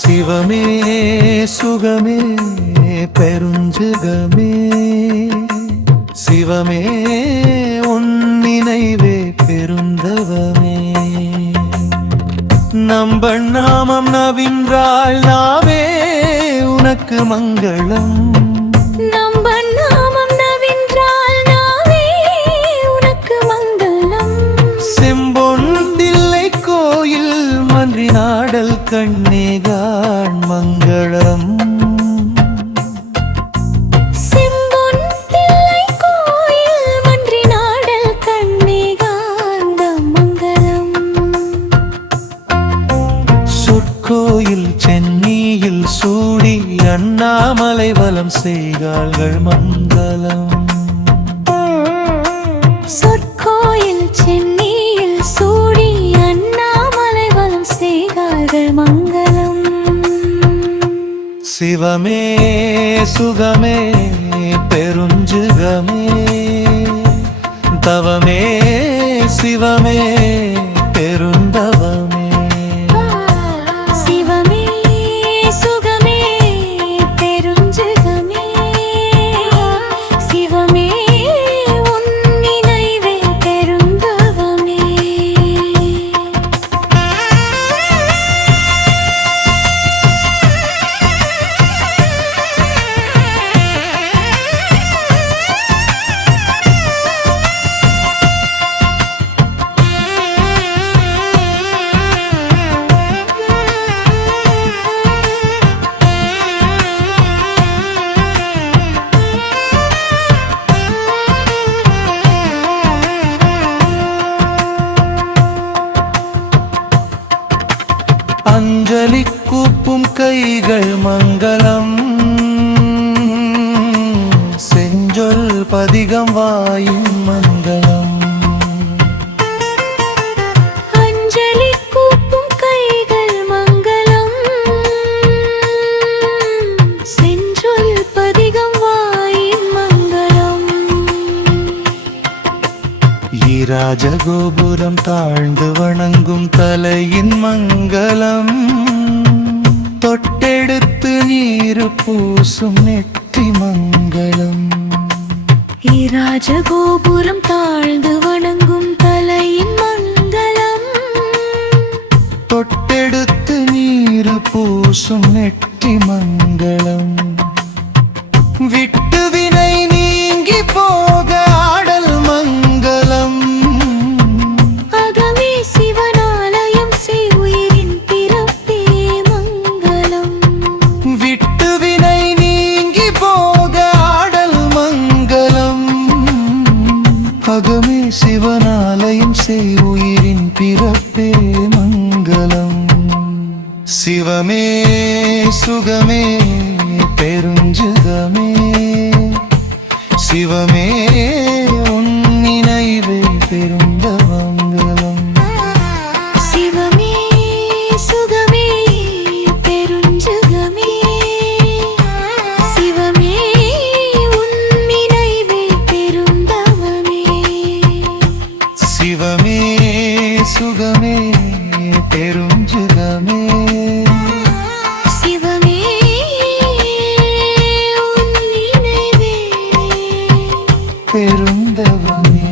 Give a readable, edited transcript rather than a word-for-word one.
சிவமே சுகமே பெருஞ்சுகமே, சிவமே உன் நினைவே பெருந்தவமே. நம்பன் நாமம் நவின்றாள் நாவே உனக்கு மங்களம். நம்பன் நாமம் நவின்றாள் நாவே உனக்கு மங்களம். செம்பொன் தில்லை கோயில் மன்றி நாடல் கண்ணேகான் மங்களம். செம்பொன் தில்லை கோயில் மன்றி நாடல் கண்ணேகாந்த மங்களம். சொற்கோயில் சென்னியில் சூடி அண்ணாமலை வலம் செய்காள்கள் மங்களம். சொற்கோயில் சென்னியில் சூடி அண்ணாமலை வலம் செய்காள்கள் மங்களம். சிவமே சுகமே பெருஞ்சுகமே, தவமே சிவமே பெருந்தவமே. சிவமே சுகமே பெருஞ்சுகமே, சிவமே உன் நினைவே பெருந்தவமே. அஞ்சலி கூப்பும் கைகள் மங்களம், செஞ்சொல் பதிகம் வாயும் மங்களம். அஞ்சலி கூப்பும் கைகள் மங்களம், செஞ்சொல் பதிகம் வாயின் மங்களம். ராஜகோபுரம் தாழ்ந்து வணங்கும் தலையின் மங்களம், தொட்டெடுத்து நீரு பூசும் நெற்றி மங்களம். ராஜகோபுரம் தாழ்ந்து வணங்கும் தலையின் மங்களம், தொட்டெடுத்து நீரு பூசும் நெற்றி மங்களம். விட்டு வினை நீங்கி போக ஆடல் மங்களம். அகமே சிவனாலயம் செய் உயிரின் பிறப்பே மங்களம். விட்டு வினை நீங்கி போக ஆடல் மங்களம். அகமே சிவனாலயம் செய் உயிரின் பிறப்பே மங்களம். சிவமே சுகமே பெருஞ்சுகமே, சிவமே உன் நினைவே பெருந்தவங்களும். சிவமே சுகமே பெருஞ்சுகமே, சிவமே உன் நினைவே பெருந்தவமே. சிவமே சுகமே பெருஞ்சுகமே, சிவமே உன் நினைவே பெருந்தவமே.